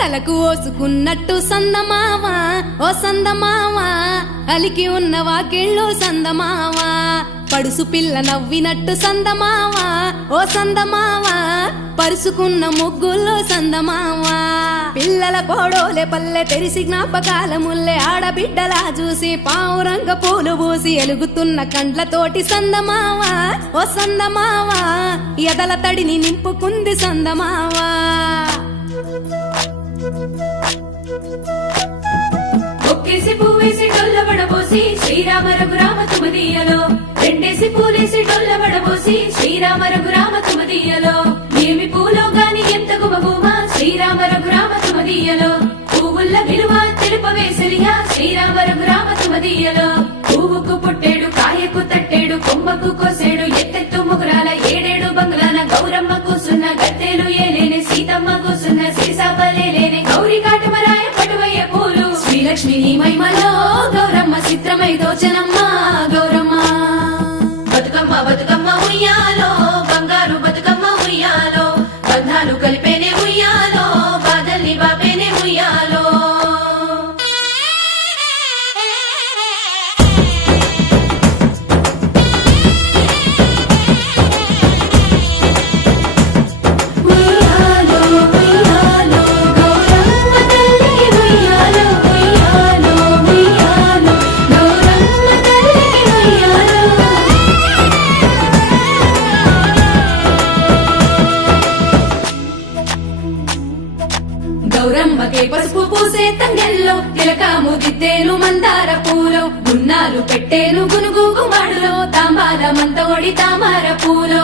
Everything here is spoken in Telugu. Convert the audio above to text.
తలకు ఓసుకున్నట్టు సందమావా ఓ సందమావా అలికి ఉన్న వాకిళ్ళు సందమావా పడుసు పిల్ల నవ్వినట్టు సందమావా ఓ సందమావా పరుసుకున్న ముగ్గుల్లో సందమావా పిల్లల కోడోలే పల్లె తెరిసి జ్ఞాపకాల ముల్లె ఆడబిడ్డలా చూసి పావురంగ పూలు పూసి ఎలుగుతున్న కండ్లతోటి సందమావా ఓ సందమావా ఎదల తడిని నింపుకుంది సందమావా ఒక్కేసి పువ్వేసి డొల్లబడబోసి శ్రీరామ రఘురామ తుమదీయలో రెండేసి పూలేసి డొల్లబడబోసి శ్రీరామ రఘురామ తుమదీయలో ఏమి పూలో గాని ఎంత గుమగుమ శ్రీరామ రఘురామ తుమదీయలో పువ్వుల్ల విలువ తెలుపవేసలిగా శ్రీరామ రఘురామ తుమదీయలో పువ్వుకు పుట్టేడు కాయకు తట్టేడు కొమ్మకు కోసేడు ఎత్తెత్తు ముగురాల ఏడేడు బంగ్లాల గౌరమ్మ కూసున్న గత్తెలు ఏలేని సీతమ్మ కూసున్న సీసాపలేలేని గౌరీ కాటమరాయ పటువయ్య పూలు శ్రీలక్ష్మి మహిమలో గౌరమ్మ చిత్రమై దోచనమ్మ గౌరమ్మ బతుకమ్మ బతుకమ్మ ఉయ్యాలో బంగారు బతుకమ్మ ఉయ్యాలో బంధాలు కలిపేనే ఉయ్యాలో బాధల్ని బాపేనే ఉయ్యాలో గౌరమ్మకే పసుపు పూసే తంగెల్లో తిలకాము దిద్దేను మందార పూలో గున్నాలు పెట్టేను గునుగు గుమాడులో తాంబాల మంతోడి తామర పూలో